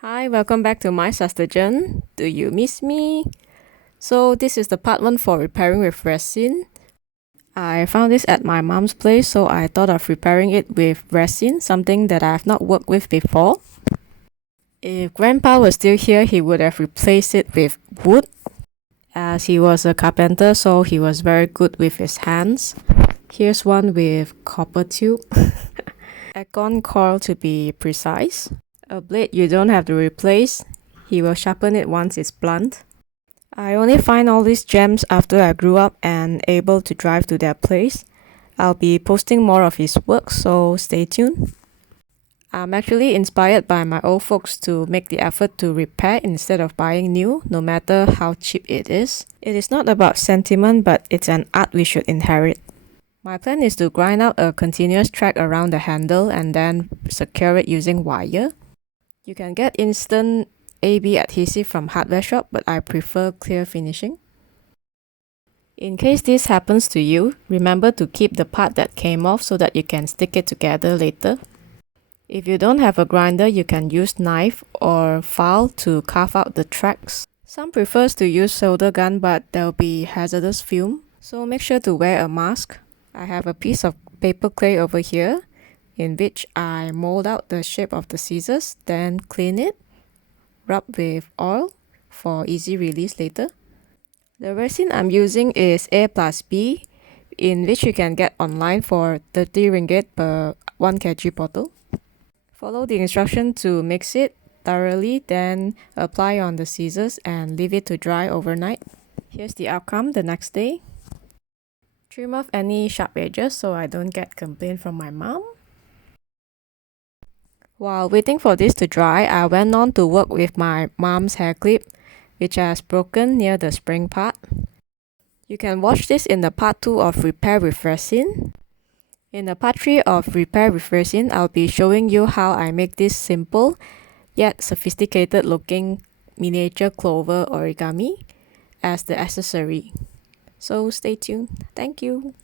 Hi, welcome back to my Sustagen. Do you miss me? So this is the part 1 for repairing with resin. I found this at my mom's place, so I thought of repairing it with resin, something that I have not worked with before. If grandpa was still here, he would have replaced it with wood, as he was a carpenter, so he was very good with his hands. Here's one with copper tube, acorn coil to be precise. A blade you don't have to replace. He will sharpen it once it's blunt. I only find all these gems after I grew up and able to drive to their place. I'll be posting more of his work, so stay tuned. I'm actually inspired by my old folks to make the effort to repair instead of buying new, no matter how cheap it is. It is not about sentiment, but it's an art we should inherit. My plan is to grind out a continuous track around the handle and then secure it using wire. You can get instant AB adhesive from hardware shop, but I prefer clear finishing. In case this happens to you, remember to keep the part that came off so that you can stick it together later. If you don't have a grinder, you can use knife or file to carve out the tracks. Some prefers to use solder gun, but there'll be hazardous fume, so make sure to wear a mask. I have a piece of paper clay over here, in which I mold out the shape of the scissors, then clean it, rub with oil for easy release later. The resin I'm using is A plus B, in which you can get online for 30 ringgit per 1 kg bottle. Follow the instruction to mix it thoroughly, then apply on the scissors and leave it to dry overnight. Here's the outcome the next day. Trim off any sharp edges so I don't get complaint from my mom. While waiting for this to dry, I went on to work with my mom's hair clip, which has broken near the spring part. You can watch this in the part 2 of Repair with Resin. In the part 3 of Repair with Resin, I'll be showing you how I make this simple yet sophisticated looking miniature clover origami as the accessory. So stay tuned. Thank you.